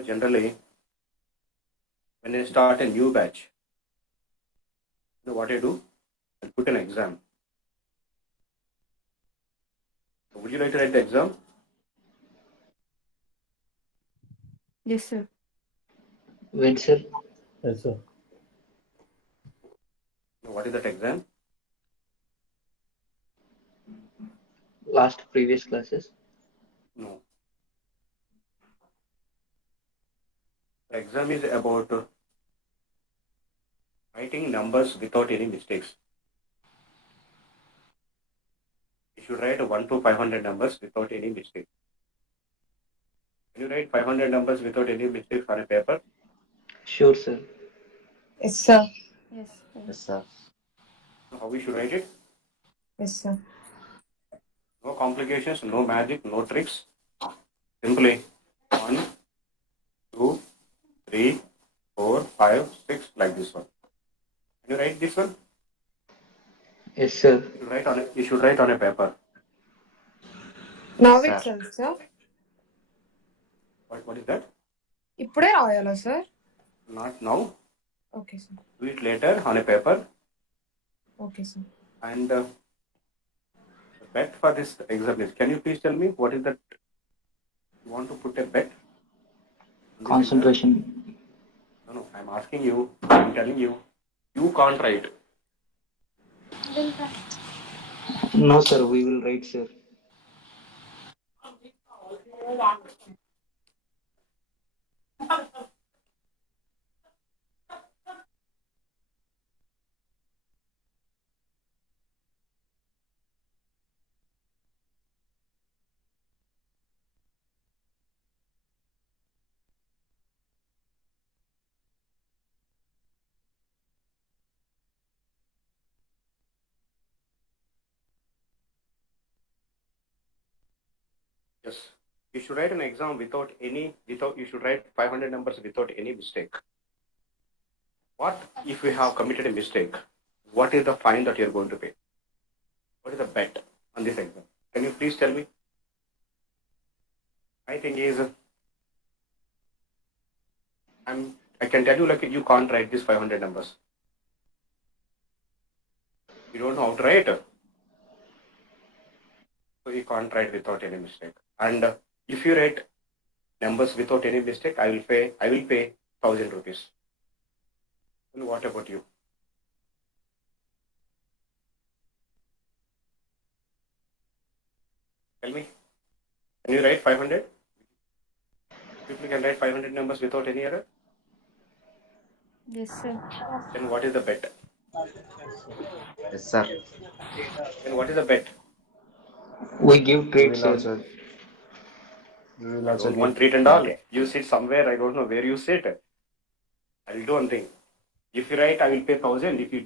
Generally, when I start a new batch, what I do, I put an exam. So would you like to write the exam? Yes, sir. When, sir? Yes, sir. What is that exam? Last previous classes? No. The exam is about writing numbers without any mistakes. You should write 1 to 500 numbers without any mistake. Can you write 500 numbers without any mistakes on a paper? Sure, sir. Yes, sir. Yes, sir. Yes, sir. So how we should write it? Yes, sir. No complications, no magic, no tricks. Simply 1, 2, 3, 4, 5, 6, like this one. Can you write this one? Yes, sir. You should write on a paper. Now Sir. itself, sir. What is that? ఇప్పుడే రాయాలా sir? Not now. Okay sir. Do it later on a paper. Okay sir. And the bet for this exam is, can you please tell me what is that? You want to put a bet? Concentration. No, I'm asking you, I'm telling you, you can't write. No, sir. We will write, sir. Yes. You should write an exam you should write 500 numbers without any mistake. What if you have committed a mistake? What is the fine that you're going to pay? What is the bet on this exam? Can you please tell me? My thing is, I can tell you, like, you can't write these 500 numbers. You don't know how to write. So you can't write without any mistake. And if you write numbers without any mistake, I will pay 1,000 rupees. And what about you? Tell me. Can you write 500? People can write 500 numbers without any error? Yes, sir. Then what is the bet? Yes, sir. Then what is the bet? We give We treat, will sir. also. We will I also don't want give. treat and all. You sit somewhere, I don't know where you sit. I will do one thing. If you write, I will pay 1,000. If you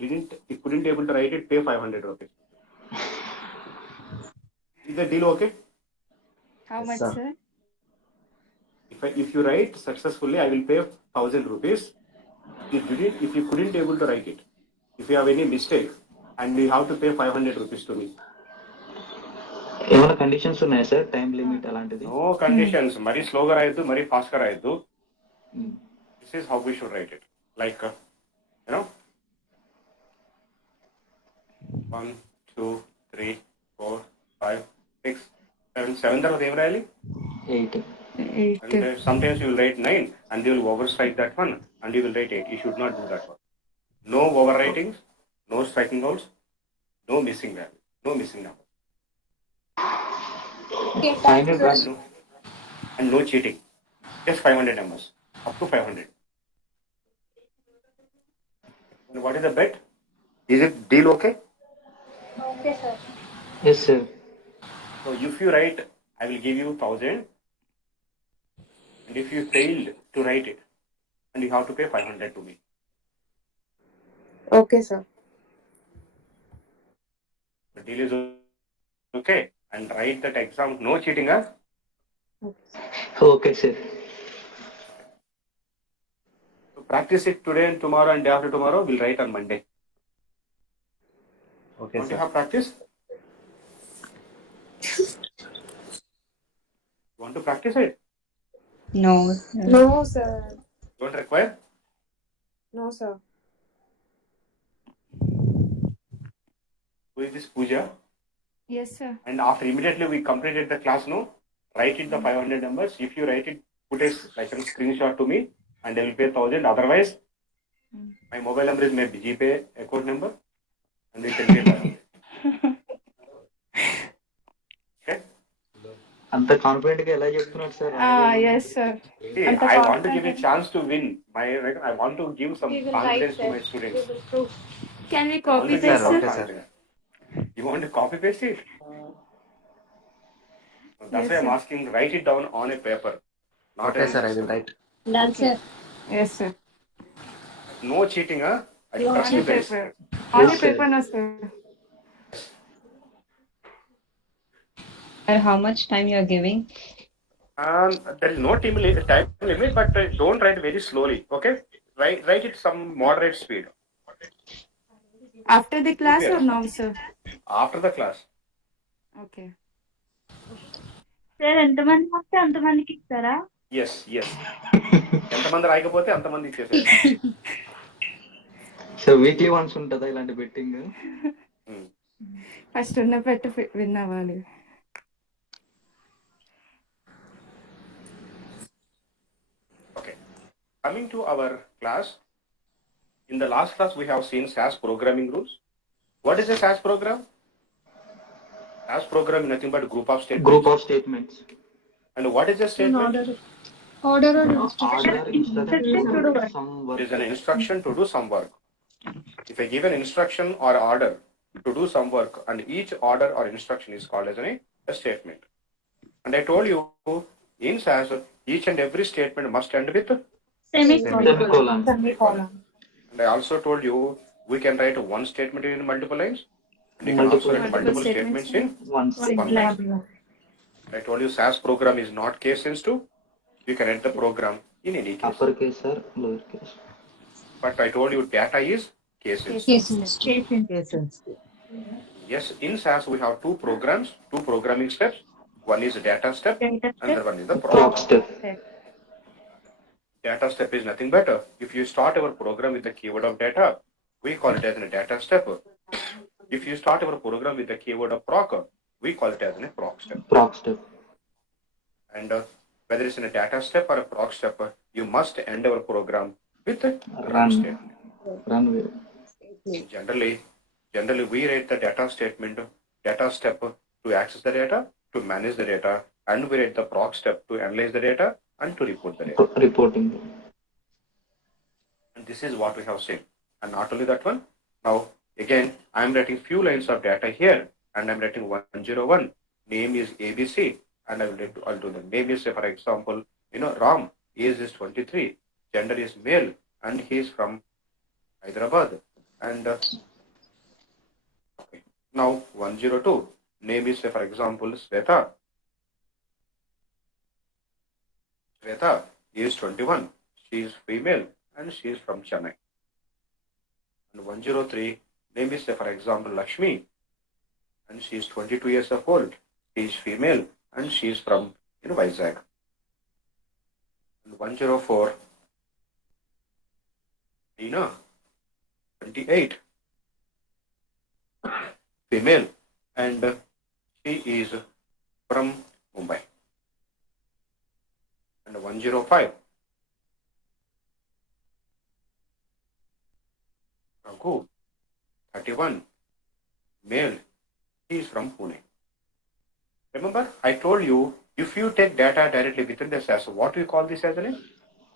couldn't able to write it, pay 500 rupees. Is the deal okay? How Yes, much, sir. sir? If you write successfully, I will pay 1,000 rupees. If you couldn't able to write it, if you have any mistake, and you have to pay 500 rupees to me. ఏమైనా conditions ఉన్నాయా sir? Time limit అలాంటిది? No conditions. Mari slow ga raaydu, mari fast ga raaydu. This is how we should write it. Like, 1, 2, 3, 4, 5, 6, 7. 7 tarvata em rayali? 8. 8. And sometimes you will write 9 and they will overstrike that one and you will write 8. You should not do that one. No overwritings, no striking outs, no missing value, no missing number. And no cheating. Just 500 numbers. Up to 500. And what is the bet? Is it deal okay? Okay, sir. Yes, sir. So if you write, I will give you 1,000. And if you failed to write it, and you have to pay 500 to me. Okay sir. The deal is okay. And write that exam. No cheating, huh? Okay, sir. So practice it today and tomorrow and day after tomorrow. We'll write on Monday. Okay, Want sir. to have practice? Want to practice it? No. No, sir. Don't require? No, sir. Who is this Pooja? Yes, sir. And after immediately we completed the class, no? Write it the 500 numbers. If you write it, put a like a screenshot to me and I will pay 1,000. Otherwise, my mobile number is my GPay account number and we can pay 500. Okay? అంత confident గా ఎలా చెప్తున్నాడు sir Yes, sir. See, And the I want to give a confident- chance to win. I want to give some We will write, confidence to sir. my We students. will prove. Can we I want copy to give paste, some sir? okay, sir. confidence. You want to copy paste it? That's Yes, why I'm sir. asking, write it down on a paper. Not Okay, a- sir. I will write. Done, sir. Yes, sir. No cheating, huh? I No trust On you a guys. paper. On a Yes, sir. paper, no, sir. Sir, how much time you are giving? There is no time limit, but don't write very slowly. Okay, write it some moderate speed. After the class Prepare. or now, sir? After the class. Okay. Sir ఎంతమంది వస్తే అంతమందికి ఇస్తారా? Yes. ఎంతమంది రాయకపోతే అంతమంది ఇచ్చేసేయండి. So weekly once ఉంటుందా ఇలాంటి betting? First ఉన్న పెట్టు విన్ అవ్వాలి. Okay. Coming to our class. In the last class, we have seen SAS programming rules. What is a SAS program? SAS program is nothing but a group of statements. Group of statements. And what is a statement? Order or Order instruction. instruction to do some It work. is an instruction to do some work. If I give an instruction or order to do some work, and each order or instruction is called as a statement. And I told you, in SAS, each and every statement must end with. Semicolon. Semicolon. And I also told you, we can write one statement in multiple lines. And you can also Multiple write multiple statements in Once. one line. I told you, SAS program is not case sensitive. You can enter the program in any case. Upper case or lower case. But I told you, data is case sensitive. Yes. Yes, in SAS we have two programs, two programming steps. One is data step, another one is the Proc proc. step. Data step is nothing better. If you start our program with the keyword of data, we call it as a data step. If you start our program with the keyword of proc, we call it as a proc step. Proc step. And whether it's in a data step or a proc step, you must end our program with a run statement. Run with. Generally, we write the data statement, data step to access the data, to manage the data, and we write the proc step to analyze the data and to report the data. Reporting. And this is what we have seen. And not only that one, now again, I'm writing few lines of data here, and I'm writing 101. Name is ABC, and I'll do the name is, say, for example, Ram, age is 23, gender is male, and he is from Hyderabad. And okay. Now 102, name is, say, for example, Sweta. Sweta is 21, she is female, and she is from Chennai. And 103, name is, say, for example, Lakshmi, and she is 22 years of old. She is female, and she is from Vizag. And 104, Nina, 28, female, and she is from Mumbai. And 105, Raghu, 31, male, he is from Pune. Remember, I told you, if you take data directly within the SAS, what do you call this as a name?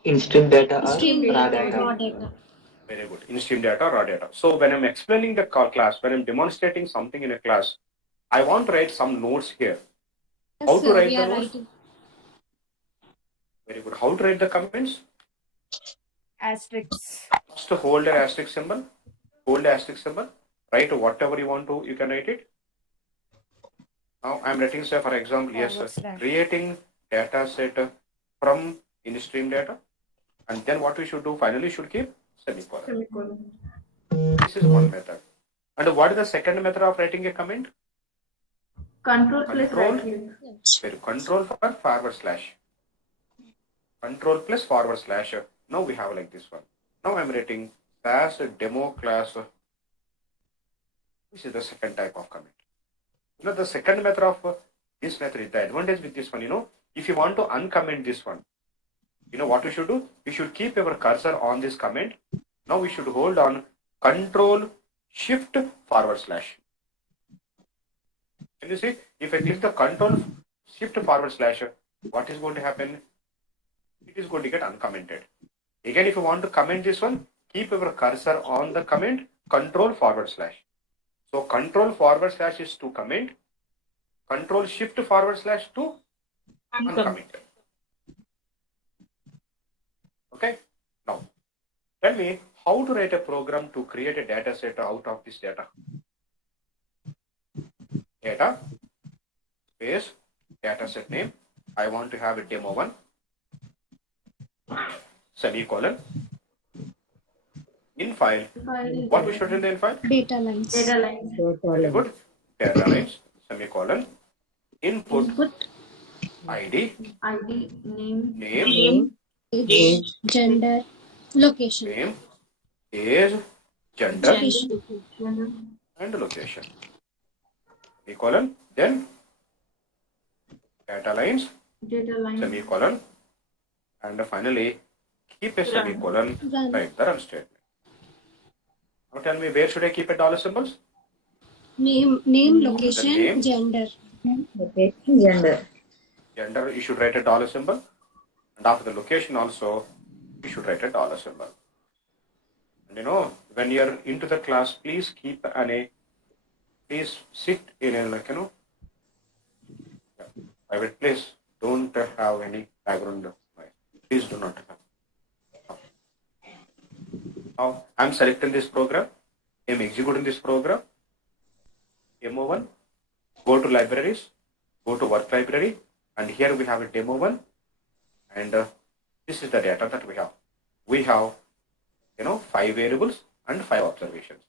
Instant data or Stream raw data, raw data. data. Very good. In-stream data, raw data. So when I'm explaining the class, when I'm demonstrating something in a class, I want to write some notes here. How to write the notes? Very good. How to write the comments? Asterisks. First, hold an asterisk symbol. Hold the asterisk symbol. Write whatever you want to, you can write it. Now I'm writing, say, for example, yes, Forward slash. creating data set from in-stream data. And then what we should do, finally, should keep semicolon. This is one method. And what is the second method of writing a comment? Control Control for forward slash. control plus forward slash. Now we have like this one. Now I'm writing as demo class. This is the second type of comment. The second method of this method is the advantage with this one. If you want to uncomment this one, what we should do? We should keep our cursor on this comment. Now we should hold on control shift forward slash. Can you see? If I click the control shift forward slash, what is going to happen? It is going to get uncommented. Again, if you want to comment this one, keep your cursor on the comment control forward slash. So control forward slash is to comment, control shift forward slash to uncomment. Okay. Now, tell me how to write a program to create a data set out of this data. Data space data set name. I want to have a demo 1 semicolon. In file, what we should in the in file? Data lines. Very good. Data lines semicolon. Input ID name Age, gender, location. name age gender Location. and location. Semicolon. Then data lines semicolon, and finally keep a semicolon. Run. Write the run statement. Now tell me, where should I keep a dollar symbols? Name, location, name. gender. Location, gender. Gender, you should write a dollar symbol, and after the location also you should write a dollar symbol. And when you're into the class, please keep please sit in a private place. Don't have any background noise. Please do not have. Now I'm selecting this program. I'm executing this program. Demo1. Go to libraries. Go to work library. And here we have a demo 1. And this is the data that we have. We have 5 variables and 5 observations.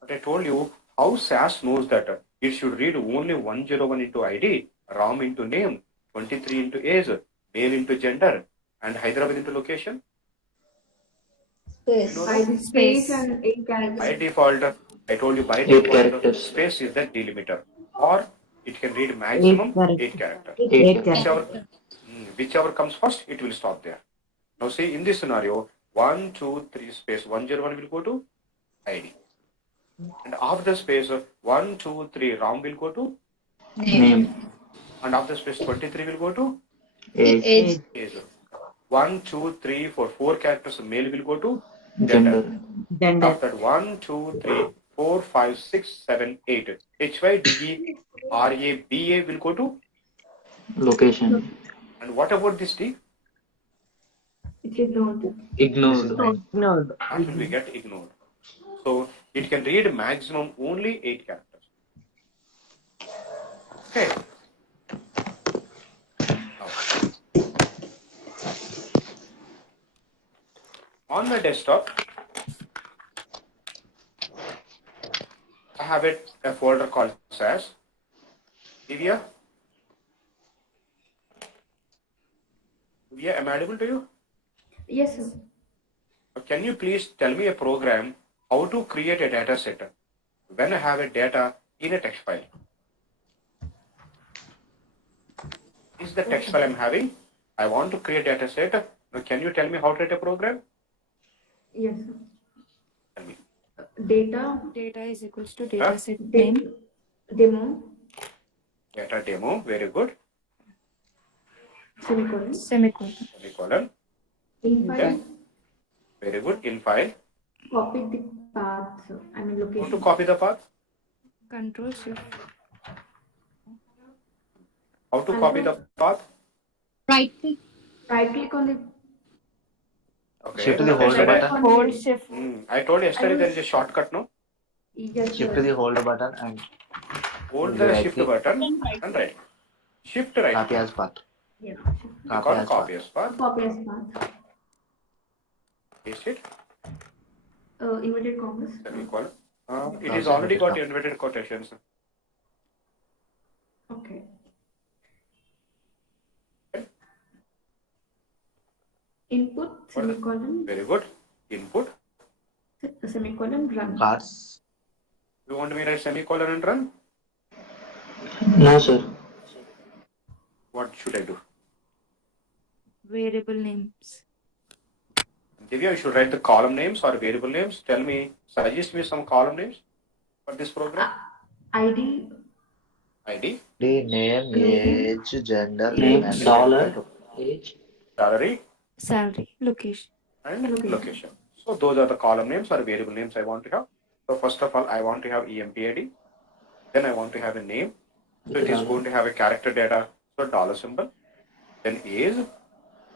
But I told you how SAS knows that it should read only 101 into ID, RAM into name, 23 into age, male into gender, and Hyderabad into location. Space and 8 characters. By default, I told you by 8 default, characters. space is the delimiter, or it can read maximum 8 characters. 8 characters. Whichever comes first, it will stop there. Now see, in this scenario, 1, 2, 3 space 101 will go to ID. And after space 1, 2, 3 RAM will go to Name. and after space 23 will go to Age. age. 1, 2, 3, 4 characters male will go to Gender. Gender. After 1, 2, 3, 4, 5, 6, 7, 8. HYDERABA will go to. Location. And what about this T? Ignored. Ignored. That will be get ignored. So it can read maximum only 8 characters. Okay. Now, on my desktop, I have a folder called SAS. Divya, am I audible to you? Yes, sir. Can you please tell me a program how to create a data set when I have a data in a text file? This is the text file I'm having. I want to create a data set. Now, can you tell me how to write a program? Yes, sir. Tell me. Data is equals to data set name. Demo, Data demo. Very good. semicolon. Semicolon. In file, Then, very good. In file. copy the path, How to location. copy the path? Control shift. How to copy the path? Right click. Right click on the Okay. Shift to the hold Yesterday- button. Hold shift. I told yesterday there is a shortcut, no? yes, Shift sir. to the hold button and Hold the the right shift click. button and right. Shift right. Copy as path. Yeah. You call copy as path. Copy as path. Paste it. Inverted commas. Semicolon. It is already got inverted quotations. Okay. Input, What? semicolon, Very good. Input. semicolon, run. Cars. You want me to write semicolon and run? No, sir. What should I do? Variable names. Divya, you should write the column names or variable names. Tell me, suggest me some column names for this program. ID, ID, The name, Name. age, gender, Name, and dollar, age. salary, Salary. Location. and Location. location. So those are the column names or variable names I want to have. So first of all, I want to have EMPID. Then I want to have a name. So it is going to have a character data, so dollar symbol. Then age.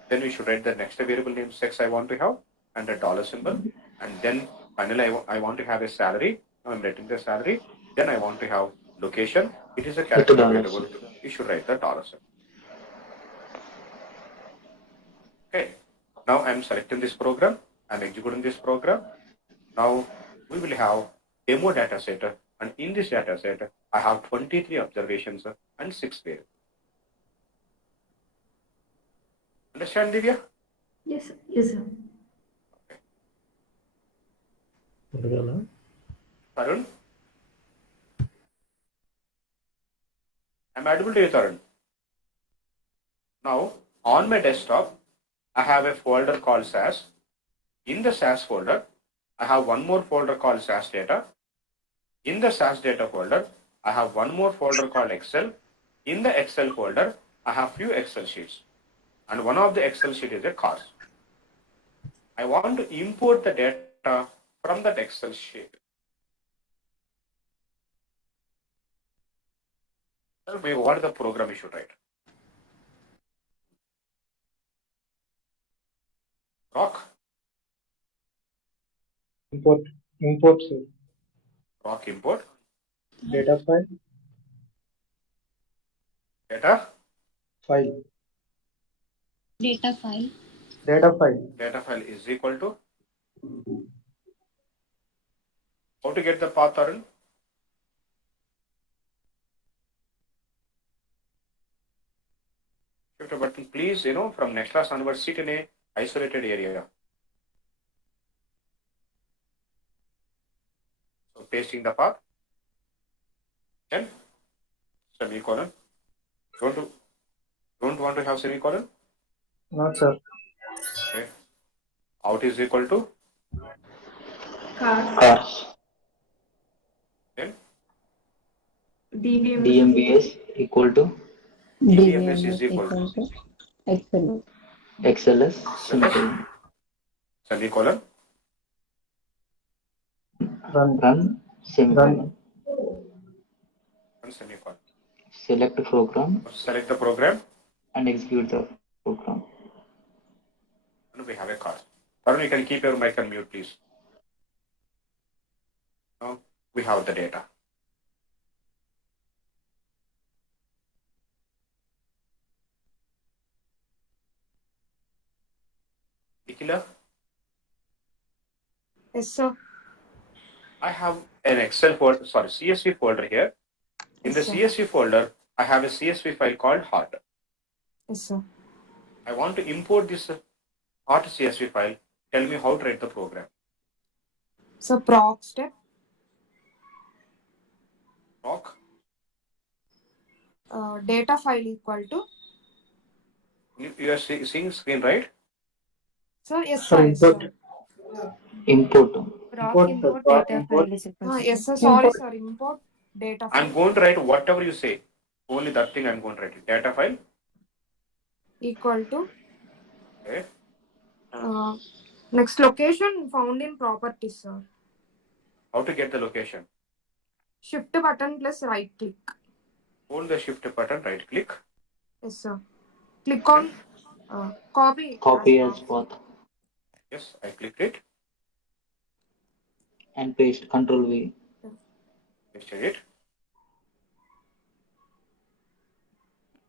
Then we should write the next variable name sex I want to have and a dollar symbol. And then finally I want to have a salary. Now I'm writing the salary. Then I want to have location. It is a character dollars. variable. You should write the dollar symbol. Okay. Now I'm selecting this program. I'm executing this program. Now we will have demo data set, and in this data set I have 23 observations and 6 variables. Understand, Divya? Yes, yes, sir. Tarun? I'm audible to you, Tarun. Now, on my desktop, I have a folder called SAS. In the SAS folder, I have one more folder called SAS data. In the SAS data folder, I have one more folder called Excel. In the Excel folder, I have few Excel sheets. And one of the Excel sheet is a cars. I want to import the data from that Excel sheet. Tell me what is the program you should write. Rock? Import, sir. Rock import. Data file, Data? file, Data file. data file. Data file is equal to. How to get the path, Tarun? Shift a button, please, from next class onwards, sit in a isolated area. So pasting the path. Then semicolon. Don't want to have semicolon? Not sir. Okay. Out is equal to. Cars, Cars. Then DBMS, DMBS equal to DBMS is equal to. to Excel. XLS. Simple. Semicolon. Run, Run. Semicolon. And semicolon. Select program Select the program. and execute the program. And we have a car. Tarun, you can keep your mic on mute, please. Now we have the data. Nikhila, Yes, sir. I have an CSV folder here. In the Yes, sir. CSV folder, I have a CSV file called hot. Yes, sir. I want to import this hot CSV file. Tell me how to write the program. So proc step, Rock. data file equal to. You are seeing screen, right? Sir, yes, sir. sir. Yes, sir. Import, Import. Proc import, import sir. data Import. file is equal to. Yes, sir. Sorry, Import. sir. Import data I'm file going to write whatever you say. Only that thing I'm going to write. Data file. equal to. Okay. Next location found in properties, sir. How to get the location? Shift button plus right click. Hold the shift button, right click. Yes, sir. Click on copy. Copy as as path Yes, I clicked it. and paste. Control V. Pasted it.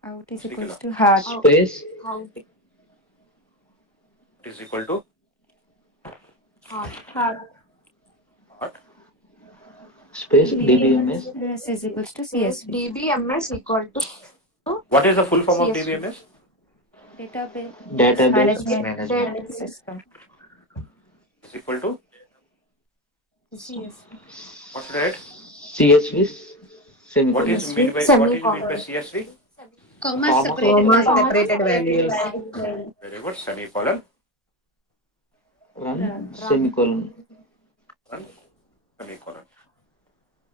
Out is Nikhila. equals to hard. Space. Out. It is equal to Hard. hard, hot. Space. DBMS. DBMS is equals to CSV. DBMS equal to What is the full form of CSV. DBMS? Database Database management management. system. is equal to, CS. what should I write? CSV What is semicolon. mean by CSV? Comma Comma. separated Comma values. separated values. Very good. Semicolon. Run semicolon. Run. Semicolon.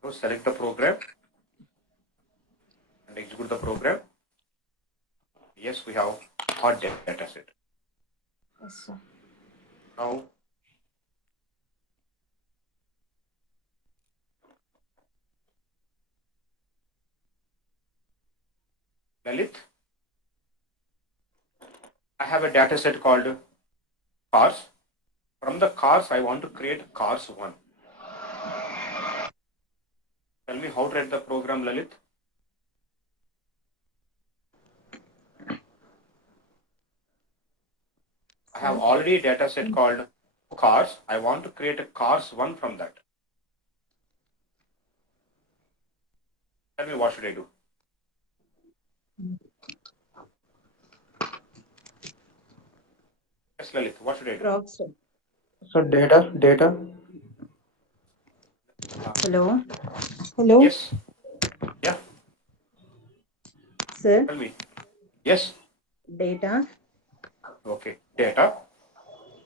So select the program and execute the program. Yes, we have hot data set. Yes, sir. Now, Lalit, I have a data set called cars. From the cars, I want to create cars 1. Tell me how to write the program, Lalit. I have already a data set called cars. I want to create a cars 1 from that. Tell me what should I do? Yes, Lalit, what should I do? Proxy. So data. Hello. Hello. Yes. Yeah. Sir. Tell me. Yes. Data. Okay. Data.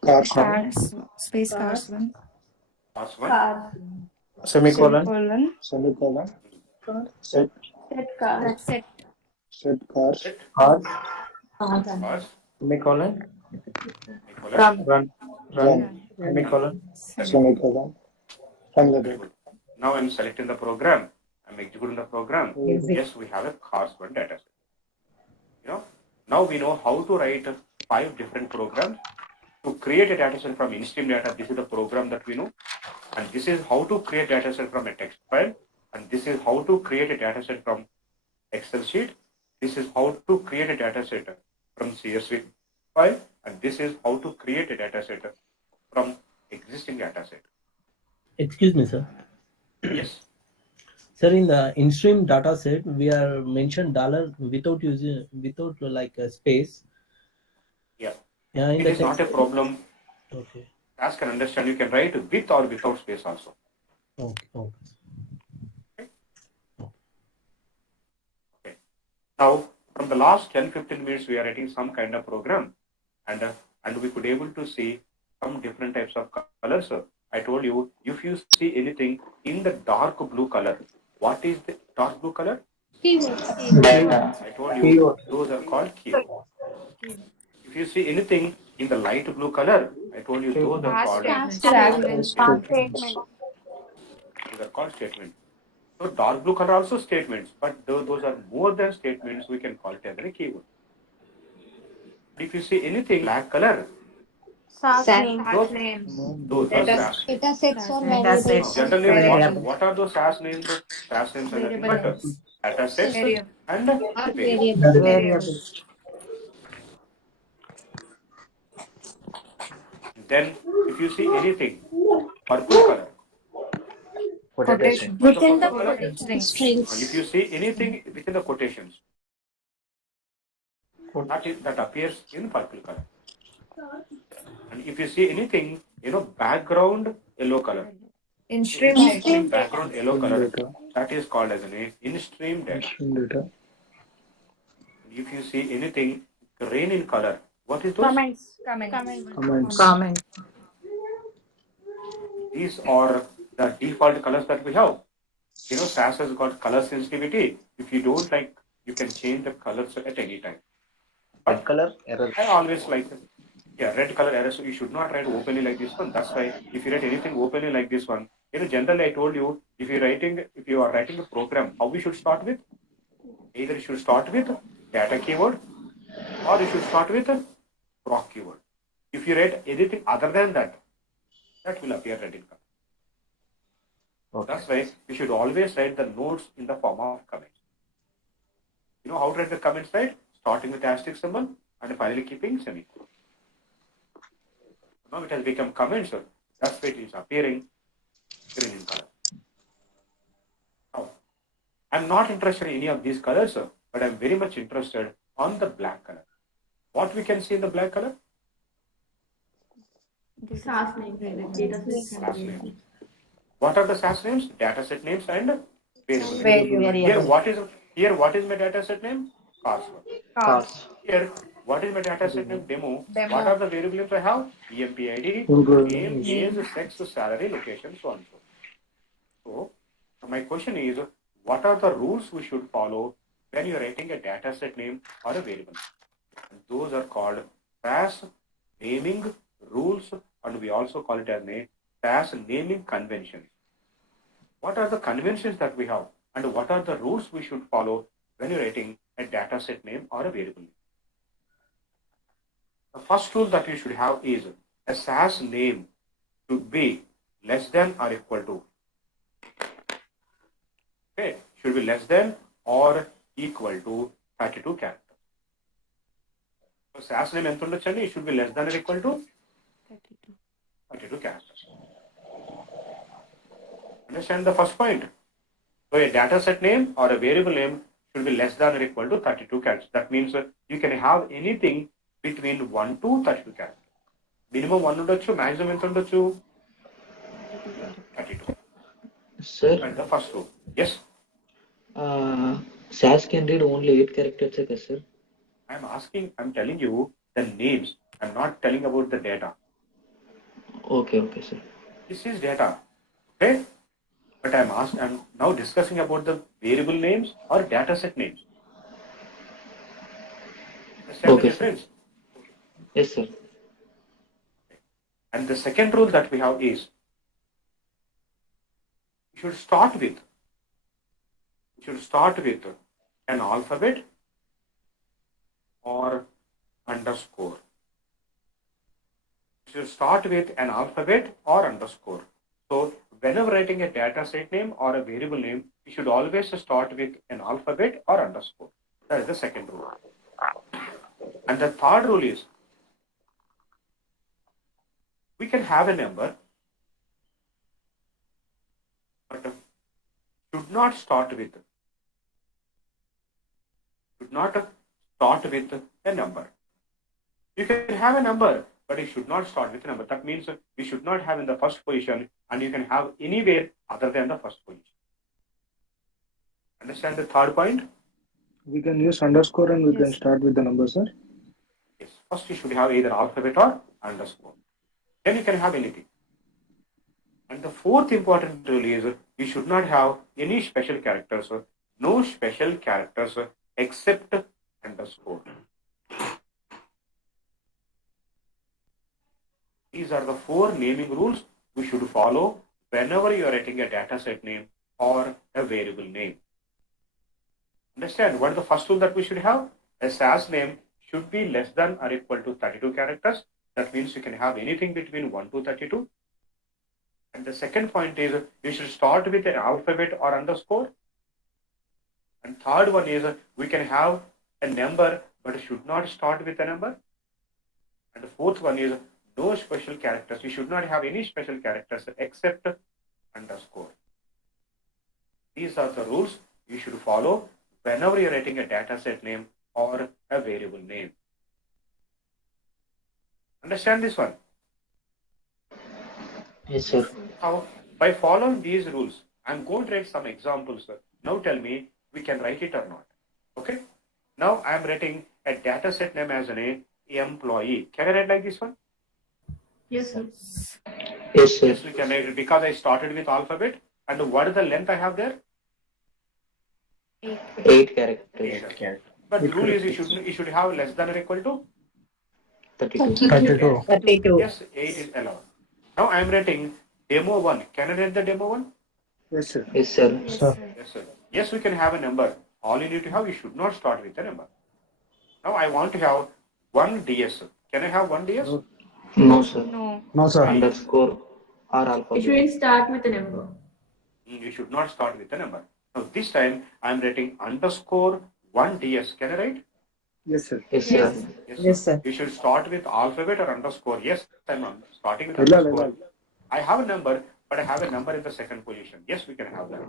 Cars. Cars, space Cars. cars 1. Cars 1. Cars. Semicolon. Semicolon. Set. Set cars. Set. Cars. Set. Cars. Cars. Semicolon. Semicolon. Run. Run. Semicolon. Semicolon. Very good. Now I'm selecting the program. I'm executing the program. Yes, we have a cars 1 data set. Now we know how to write 5 different programs to create a data set from in-stream data. This is the program that we know. And this is how to create data set from a text file. And this is how to create a data set from Excel sheet. This is how to create a data set from CSV file. And this is how to create a data set from existing data set. Excuse me, sir. Yes. Sir, in the in-stream data set, we are mentioned dollar without like a space. Yeah. Yeah, in It the is not a text. problem. Okay. As can understand, you can write with or without space also. Okay. Okay. Now, from the last 10-15 minutes, we are writing some kind of program, and we could able to see some different types of colors. I told you, if you see anything in the dark blue color, what is the dark blue color? Keywords. Data. I told you, Keyword. those are called keywords. If you see anything in the light blue color, I told you, those are called Statements. statements. Those are called statements. So dark blue color also statements, but those are more than statements. We can call it as a keyword. If you see anything black color, those are SAS. Data sets or Data set. variables. Generally, Variable. what are those SAS names? SAS names are nothing but Variables. data sets Variable. and Or variables. variables. Variables. Then, if you see anything purple color, Quotation. what's the purple color? Strings. Strings. If you see anything within the quotations, that appears in purple color. And if you see anything, background yellow color. In-stream Background yellow color, that is called as an in-stream data. If you see anything green in color, what is those? Comments. Comment. These are the default colors that we have. SAS has got color sensitivity. If you don't like, you can change the colors at any time. Red color error. I always like, red color error. So you should not write openly like this one. That's why if you write anything openly like this one, generally I told you, if you are writing a program, how we should start with? Either you should start with data keyword, or you should start with proc keyword. If you write anything other than that, that will appear red in color. Okay. That's why we should always write the nodes in the form of comments. You know how to write the comments, right? Starting with asterisk symbol and finally keeping semicolon. Now it has become comments. That's why it is appearing green in color. Now, I'm not interested in any of these colors, but I'm very much interested on the black color. What we can see in the black color? SAS name, data set SAS names. What are the SAS names? Data set names and variable names. Variable. Here what is my data set name? Cars. Cars. Here, what is my data set name? Demo. What are the variable names I have? EMPID, name, age, sex, salary, location, so on. So, my question is, what are the rules we should follow when you're writing a data set name or a variable? And those are called SAS naming rules, and we also call it as SAS naming conventions. What are the conventions that we have, and what are the rules we should follow when you're writing a data set name or a variable name? The first rule that you should have is a SAS name should be less than or equal to. Okay, should be less than or equal to 32 characters. So SAS name ఎంత ఉండొచ్చండి? It should be less than or equal to 32 characters. Understand the first point? So a data set name or a variable name should be less than or equal to 32 characters. That means you can have anything between 1 to 32 characters. Minimum 1 ఉండొచ్చు, maximum ఎంత ఉండొచ్చు? 32. Sir, And the first rule. Yes, SAS can read only 8 characters, sir. I'm telling you the names. I'm not telling about the data. Okay, sir. This is data. Okay? But I'm now discussing about the variable names or data set names. Understand Okay, the difference? Yes, sir. And the second rule that we have is you should start with an alphabet or underscore. You should start with an alphabet or underscore. So whenever writing a data set name or a variable name, you should always start with an alphabet or underscore. That is the second rule. And the third rule is we can have a number, but should not start with a number. You can have a number, but it should not start with a number. That means we should not have in the first position, and you can have anywhere other than the first position. Understand the third point? We can use underscore and we can start with the number, sir. Yes. First, you should have either alphabet or underscore. Then you can have anything. And the fourth important rule is you should not have any special characters. No special characters except underscore. These are the 4 naming rules we should follow whenever you are writing a data set name or a variable name. Understand what is the first rule that we should have? A SAS name should be less than or equal to 32 characters. That means you can have anything between 1 to 32. And the second point is you should start with an alphabet or underscore. And third one is we can have a number but should not start with a number. And the fourth one is no special characters. You should not have any special characters except underscore. These are the rules you should follow whenever you're writing a data set name or a variable name. Understand this one? Yes, sir. Now, by following these rules, I'm going to write some examples. Now tell me, we can write it or not. Okay? Now I'm writing a data set name as an employee. Can I write like this one? Yes, sir. Yes, sir. Yes, we can write it because I started with alphabet. And what is the length I have there? 8 characters. 8. But the rule is you should have less than or equal to 32. 32. 32. Yes, 8 is allowed. Now I am writing demo 1. Can I write the demo 1? Yes, sir. Yes, sir. Yes, Sir. sir. Yes, sir. Yes, we can have a number. All you need to have, you should not start with a number. Now I want to have 1 DS. Can I have 1 DS? No, sir. No. No, sir. Underscore or It alphabet. shouldn't start with a number. You should not start with a number. Now this time I am writing underscore 1 DS. Can I write? Yes, sir. Yes, Yes. sir. Yes, sir. You should start with alphabet or underscore. Yes, I'm starting with Hello, underscore. hello. I have a number, but I have a number in the second position. Yes, we can have that.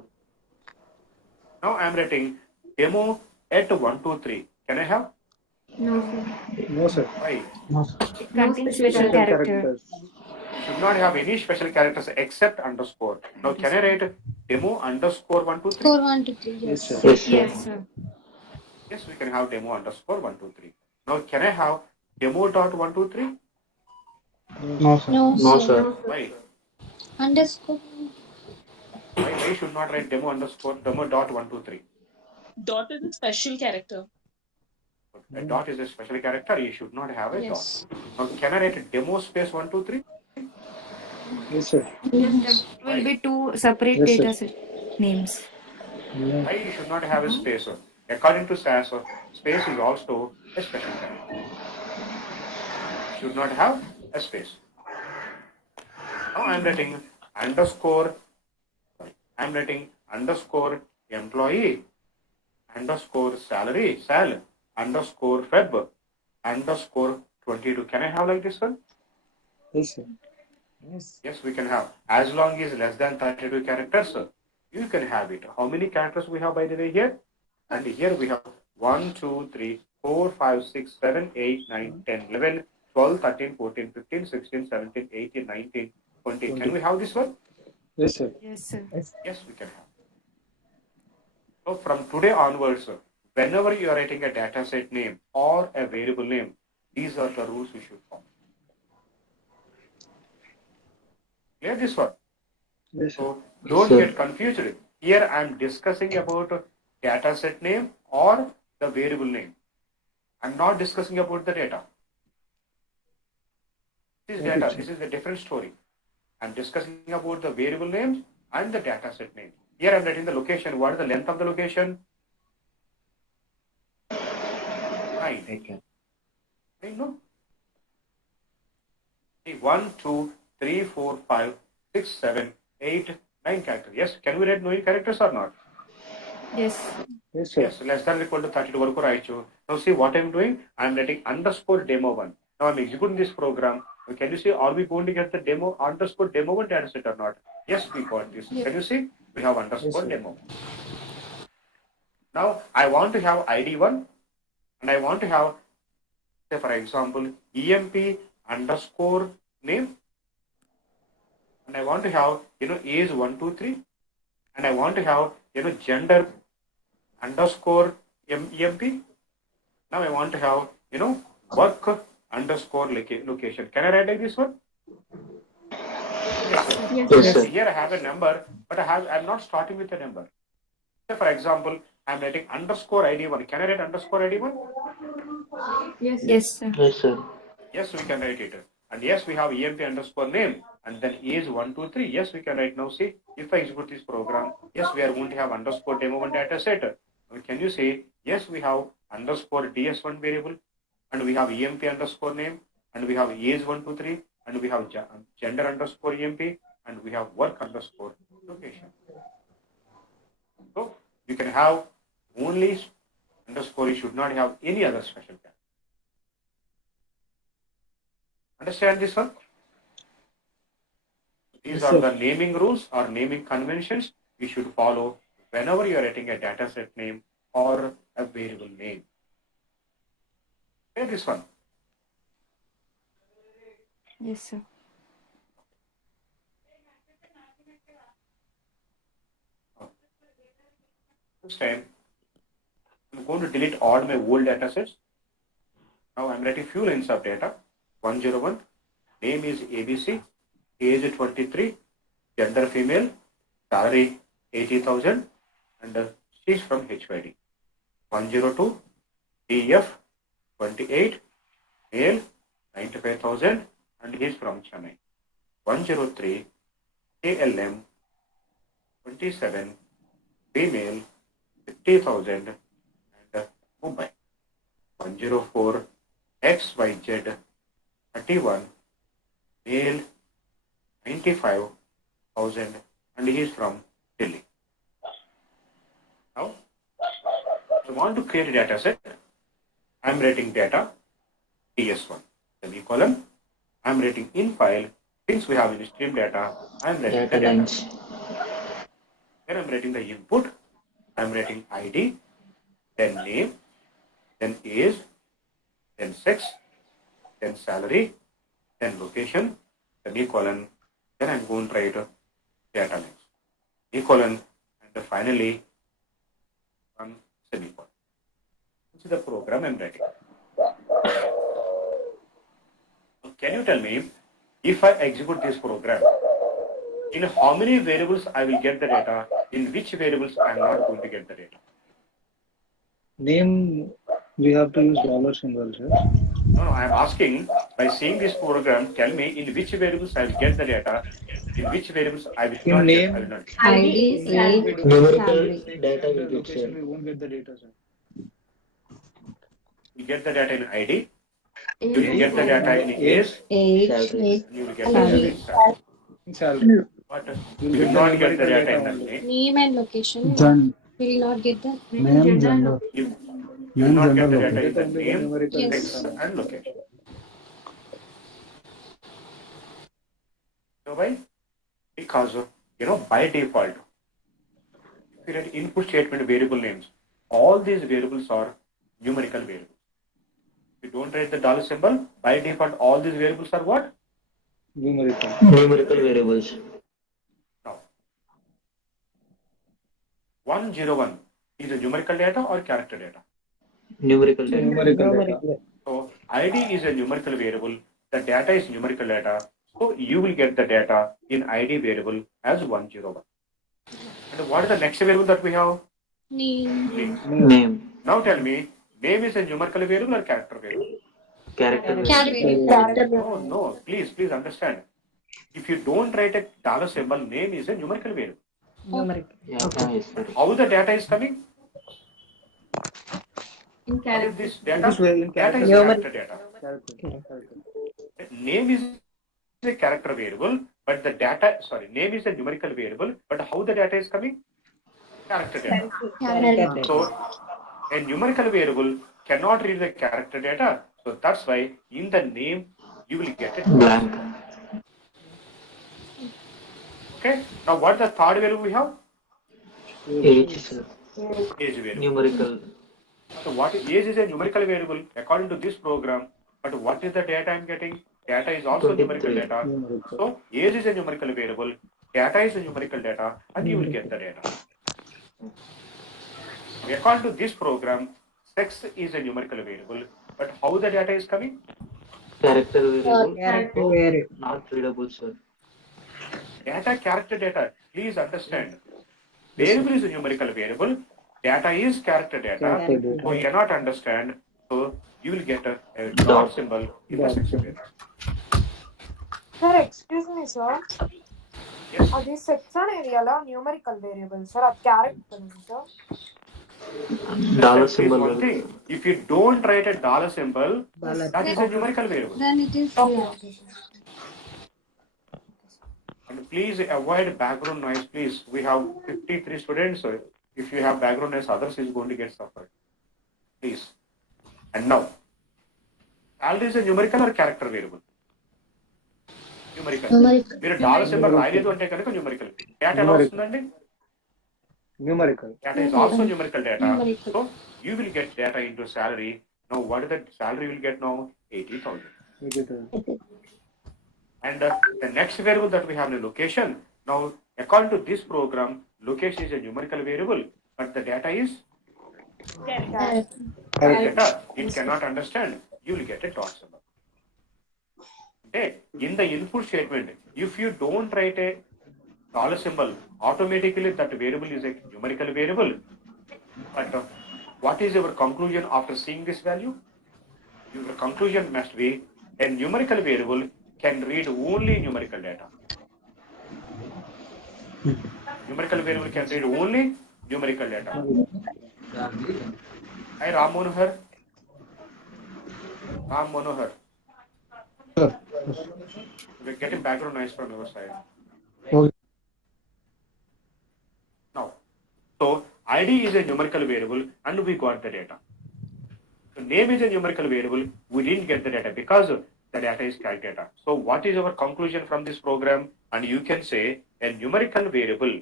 Now I am writing demo at 1, 2, 3. Can I have? No, sir. No, sir. Why? No. It No contains special special Special character. character. characters. Should not have any special characters except underscore. Now, can I write demo underscore 123? 4, 1, 2, 3. Yes, Yes. sir. Yes, sir. Yes, sir. Yes, we can have demo underscore 123. Now, can I have demo dot 123? No, sir. No, No, sir. sir. No, sir. Why? Underscore. Why should not write demo underscore demo dot 123? Dot is a special character. A dot is a special character. You should not have a Yes. dot. Now, can I write demo space 123? Yes, sir. Yes, Yes. there will Why? be two separate Yes, sir. data set names. No. Why you should not have a space? According to SAS, space is also a special character. Should not have a space. Now I'm writing underscore. I'm writing underscore employee underscore salary sal underscore feb underscore 22. Can I have like this one? Yes, sir. Yes, we can have. As long as less than 32 characters, you can have it. How many characters we have by the way here? And here we have 1, 2, 3, 4, 5, 6, 7, 8, 9, 10, 11, 12, 13, 14, 15, 16, 17, 18, 19, 20. Can we have this one? Yes, sir. Yes, sir. Yes, we can have. So from today onwards, whenever you are writing a data set name or a variable name, these are the rules we should follow. Clear this one? Yes, sir. So don't get confused. Here I am discussing about data set name or the variable name. I'm not discussing about the data. This is Okay, data. sir. This is a different story. I'm discussing about the variable names and the data set name. Here I'm writing the location. What is the length of the location? 9. Okay. I know. 1, 2, 3, 4, 5, 6, 7, 8, 9 characters. Yes, can we write 9 characters or not? Yes. Yes, sir. Yes, less than or equal to 32 వరకు రాయొచ్చు. Now see what I'm doing. I'm writing underscore demo 1. Now I'm executing this program. Can you see, are we going to get the demo underscore demo 1 data set or not? Yes, we got this. Yes. Can you see? We have underscore sir. demo. Now I want to have ID1 and I want to have, say for example, EMP underscore name. And I want to have, age 1, 2, 3. And I want to have, gender underscore EMP. Now I want to have, work underscore location. Can I write like this one? Yes, Yes, sir. sir. Here I have a number, but I'm not starting with a number. Say for example, I'm writing underscore ID1. Can I write underscore ID1? Yes, sir. Yes, sir. Yes, sir. Yes, we can write it. And yes, we have EMP underscore name and then age 1, 2, 3. Yes, we can write now. See, if I execute this program, yes, we are going to have underscore demo 1 data set. Can you say, yes, we have underscore DS1 variable and we have EMP underscore name and we have age 1, 2, 3 and we have gender underscore EMP and we have work underscore location. So you can have only underscore, you should not have any other special character. Understand this one? These Yes, are sir. the naming rules or naming conventions we should follow whenever you are writing a data set name or a variable name. Take this one. Yes, sir. This time, I'm going to delete all my old data sets. Now I'm writing few lines of data. 101, name is ABC, age 23, gender female, salary 80,000, and she's from HYD. 102, DF 28, male 95,000, and he's from Chennai. 103, ALM 27, female 50,000, and Mumbai. 104, XYZ 31, male 95,000, and he is from Delhi. Now, I want to create a data set. I am writing data TS1, semicolon. I am writing in file. Since we have in stream data, I am writing Data the data. lines. Then I am writing the input. I am writing ID, then name, then age, then sex, then salary, then location, semicolon, then I'm going to write data names, semicolon, and finally one semicolon. This is the program I'm writing. So can you tell me, if I execute this program, in how many variables I will get the data, in which variables I'm not going to get the data? Name, we have to use dollar symbol, sir. No, I'm asking, by seeing this program, tell me in which variables I will get the data, in which variables I will In not get, name, I will not. ID, in name we age, don't get Numerical salary. sex, data and you get, location sir. we won't get the data, sir. You get the data in ID, you Age, will get the data in age, age, Salary. and you will get the salary. data in salary. In salary, But you'll you will get the not get the numerical data data in the only. name. Name and location. Gen, Will not get the name, gender, You will name, not gender, get the You data location. in get the only the name, numerical Yes. sex, data. and location. So why? Because by default, if you write input statement variable names, all these variables are numerical variables. If you don't write the dollar symbol, by default, all these variables are what? Numerical. Numerical variables. Now, 101 is a numerical data or character data. Numerical It's a data. numerical data. So ID is a numerical variable. The data is numerical data. So you will get the data in ID variable as 101. And what is the next variable that we have? name. Name. Name. Now tell me, name is a numerical variable or character variable? Character variable. Character. No, please understand. If you don't write a dollar symbol, name is a numerical variable. Numeric. Yeah, yes, sir. How the data is coming? In What is character. this This data? way in Data is character. character data. Character. Name is a character variable, but the data, name is a numerical variable, but how the data is coming? Character data. Character. So a numerical variable cannot read the character data. So that's why in the name you will get a dot Blank. symbol. Okay. Now what is the third value we have? Age, sir. Age variable. Numerical. So what age is a numerical variable according to this program, but what is the data I'm getting? Data is also numerical 23. data. Numerical. So age is a numerical variable, data is a numerical data, and you will get the data. According to this program, sex is a numerical variable, but how the data is coming? Character variable. Character So, variable. not readable, sir. Data, character data. Please understand. Variable is a numerical variable. Data is character data. Character data. So you cannot understand. So you will get a dot Dot. symbol in the Dot sex symbol. variable. Sir, excuse me, sir. Yes. This section area numerical variable, sir. Character, sir. Dollar Understand, please, symbol. one thing. If you don't write a dollar symbol, Dollar. that is a numerical variable. Then it is Okay. And please avoid background noise, please. We have 53 students. So if you have background noise, others is going to get suffered. Please. And now, salary is a numerical or character variable? Numerical. మీరు dollar symbol రాయలేదు అంటే కనుక numerical. Data ఎలా వస్తుందండి? Numerical. Data is also numerical data. Numerical. So you will get data into salary. Now what is the salary you will get now? 80,000. And the next variable that we have in location. Now according to this program, location is a numerical variable, but the data is data. It cannot understand. You will get a dot symbol. Okay. In the input statement, if you don't write a dollar symbol, automatically that variable is a numerical variable. But what is your conclusion after seeing this value? Your conclusion must be a numerical variable can read only numerical data. Numerical variable can read only numerical data. Hi, Ram Manohar. Ram Manohar. We're getting background noise from your side. Okay. Now, so ID is a numerical variable and we got the data. So name is a numerical variable. We didn't get the data because the data is calc data. So what is our conclusion from this program? And you can say a numerical variable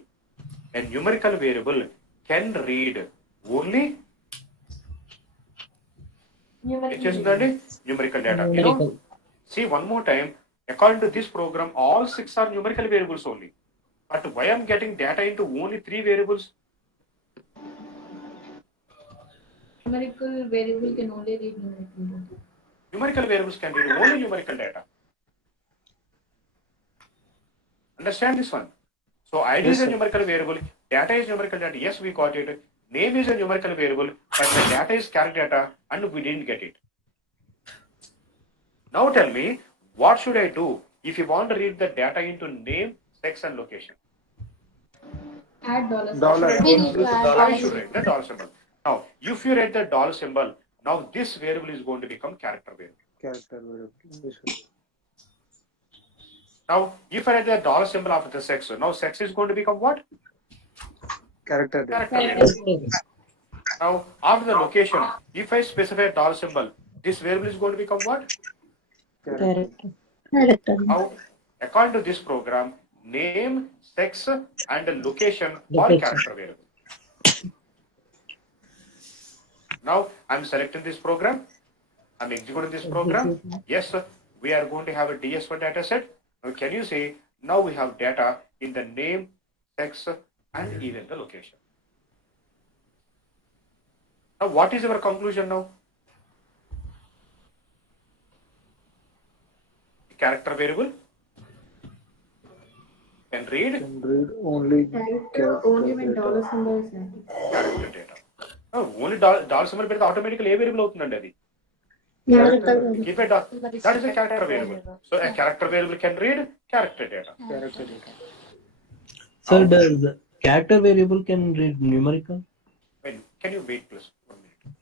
can read only చేసిందండి numerical data. You know, Numerical. see one more time. According to this program, all 6 are numerical variables only. But why I'm getting data into only 3 variables? Numerical variable can only read numerical data. Numerical variables can read only numerical data. Understand this one? So ID Yes, is a sir. numerical variable, data is numerical data. Yes, we got it. Name is a numerical variable, but the data is character data, and we didn't get it. Now tell me, what should I do if you want to read the data into name, sex, and location? Add dollar. Dollar. We need to add I should write the dollar symbol. Now, if you write the dollar symbol, now this variable is going to become character variable. Character variable. Yes, sir. Now, if I write the dollar symbol after the sex, now sex is going to become what? Character data. Character variable. Now, after the location, if I specify a dollar symbol, this variable is going to become what? Character. Now, according to this program, name, sex, and the location are character variable. Now, I'm selecting this program. I'm executing this program. Yes, sir. We are going to have a DS1 data set. Now, can you see, now we have data in the name, sex, and even the location. Now, what is our conclusion now? Character variable can read Can read only Character only when dollar symbol is added. character data. Only dollar symbol పెడితే automatically ఏ variable అవుతుందండి అది? Keep it that is a character variable. So a character variable can read character data. character data. Sir, does character variable can read numerical? Wait, can you wait please 1 minute?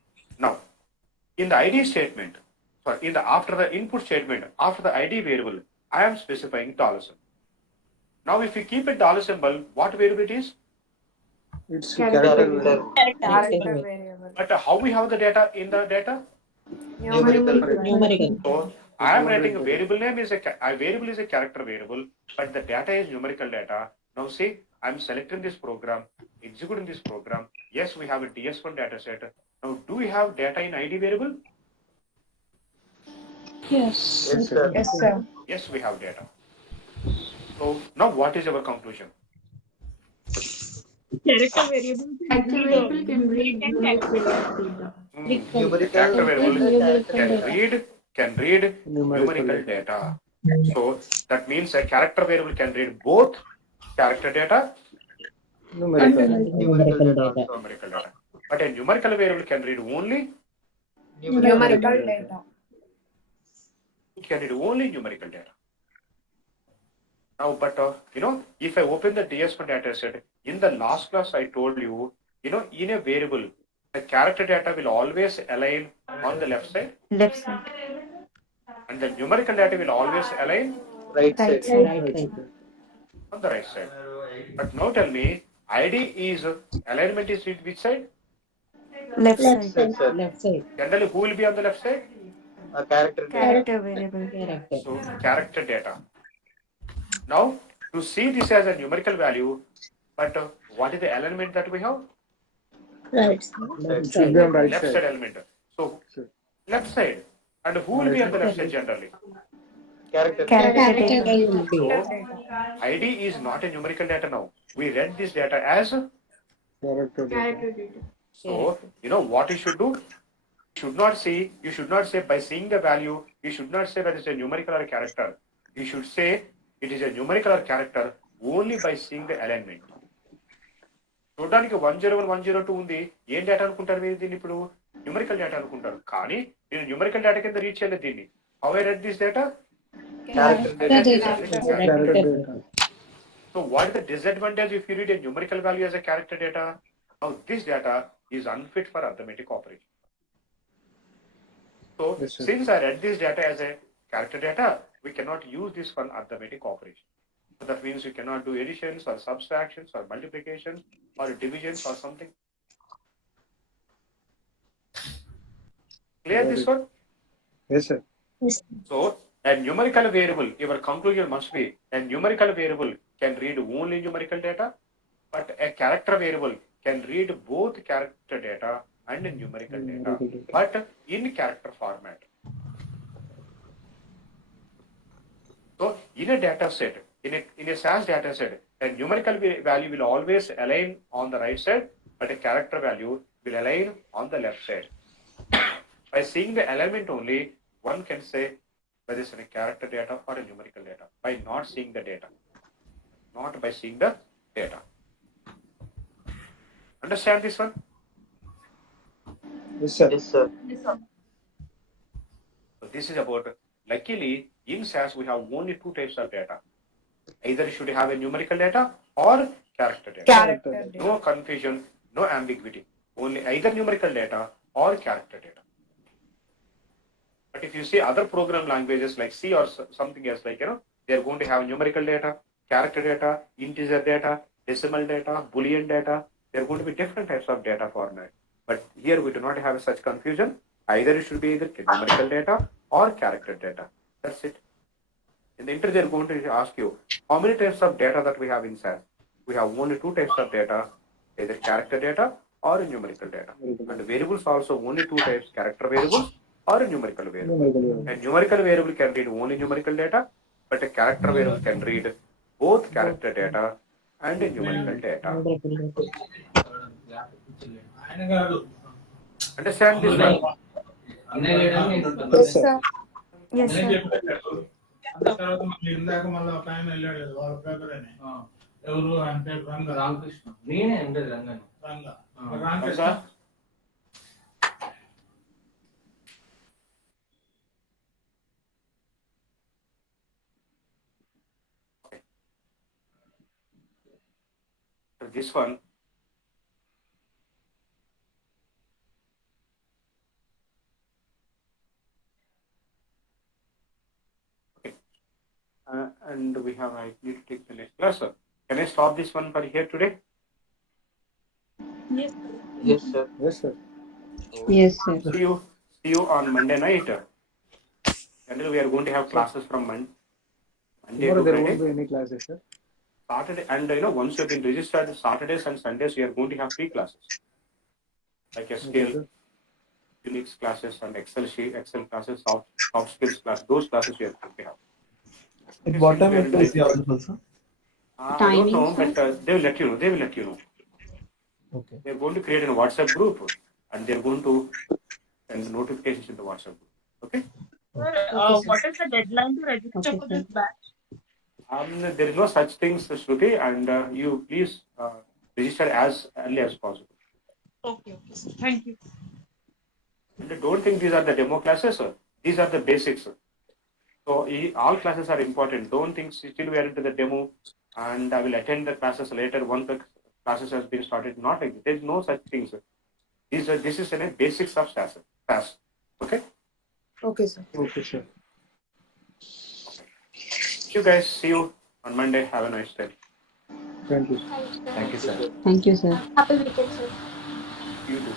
Now, in the ID statement, sorry, after the input statement, after the ID variable, I am specifying dollar symbol. Now, if you keep a dollar symbol, what variable it is? It's Character character variable. variable. Character variable. But how we have the data in the data? Numerical. So I am writing a variable name is a variable is a character variable, but the data is numerical data. Now see, I am selecting this program, executing this program. Yes, we have a DS1 data set. Now, do we have data in ID variable? Yes. Yes, sir. Yes, sir. Yes, we have data. So now what is our conclusion? Character variable Character variable can read numerical data. The character variable can read numerical data. So that means a character variable can read both character data, Numerical. numerical data. But a numerical variable can read only Numerical data. can read only numerical data. Now, but if I open the DS1 data set, in the last class I told you, in a variable, the character data will always align on the left side, Left side. and the numerical data will always align Right Right side. side. on the right side. But now tell me, ID is alignment is with which side? Left side. Left side. Generally, who will be on the left side? Character data. Character variable. Character. So character data. Now, to see this as a numerical value, but what is the alignment that we have? Left Should side. be on right Left side. side element. So Sure. left side. And who will be on the left side generally? Character. Character Character data. data. So Data. ID is not a numerical data now. We read this data as, Character data. Character data. so what you should do? You should not say by seeing the value, you should not say whether it's a numerical or a character. You should say it is a numerical or character only by seeing the alignment. చూడడానికి 101 102 ఉంది, ఏం data అనుకుంటారు మీరు దీన్ని? ఇప్పుడు numerical data అనుకుంటారు, కానీ నేను న్యూమరికల్ డేటా కింద రీడ్ చేయలేదు దీన్ని. How I read this data? Character data. Character data. So what is the disadvantage if you read a numerical value as a character data? Now this data is unfit for arithmetic operation. So Yes, sir. since I read this data as a character data, we cannot use this for arithmetic operation. So that means we cannot do additions or subtractions or multiplications or divisions or something. Clear this one? Yes, sir. So a numerical variable, your conclusion must be a numerical variable can read only numerical data, but a character variable can read both character data and numerical data, Numerical data. but in character format. So in a data set, in a SAS data set, a numerical value will always align on the right side, but a character value will align on the left side. By seeing the element only, one can say whether it's a character data or a numerical data by not seeing the data, not by seeing the data. Understand this one? Yes, sir. Yes, sir. So this is about, luckily in SAS we have only two types of data. Either you should have a numerical data or character data. Character data. No confusion, no ambiguity. Only either numerical data or character data. But if you see other program languages like C or something else, like, they are going to have numerical data, character data, integer data, decimal data, Boolean data. There are going to be different types of data format. But here we do not have such confusion. Either it should be either numerical data or character data. That's it. In the interview, they are going to ask you, how many types of data that we have in SAS? We have only two types of data, either character data or numerical data. And variables also only two types, character variables or a numerical variable. Numerical variable. A numerical variable can read only numerical data, but a character variable can read both character data and a numerical data. Understand this one? Yes, sir. Yes, sir. Ramakrishna నేనే అంటే Rangan Ranga? So this one, okay. And we have, I need to take the next class. Can I stop this one for here today? Yes. Yes, sir. Yes, sir. So Yes, sir. see you on Monday night. And we are going to have classes from Monday Tomorrow to there Friday. won't be any classes, sir. Saturday, and once you've been registered, Saturdays and Sundays we are going to have free classes, like Okay, SQL, sir. Unix classes, and Excel classes, soft skills class. Those classes we are going to have. At what time it will be available, sir? I don't know, Timing, but they will let you know. They will let you know. Okay. They are going to create a WhatsApp group, and they are going to send notifications in the WhatsApp group. Okay. Sir, what is the deadline to register Okay, for sir. this batch? There is no such thing, Shruti, and you please register as early as possible. Okay, sir. Thank you. And don't think these are the demo classes, sir. These are the basics. So all classes are important. Don't think still we are into the demo and I will attend the classes later once the classes has been started. Not like that. There is no such thing, sir. This is a basics of SAS. Okay? Okay, sir. Okay, sir. You guys, see you on Monday. Have a nice day. Thank you. Thank you, sir. Thank you, sir. Thank you, sir. Happy weekend, sir. You too.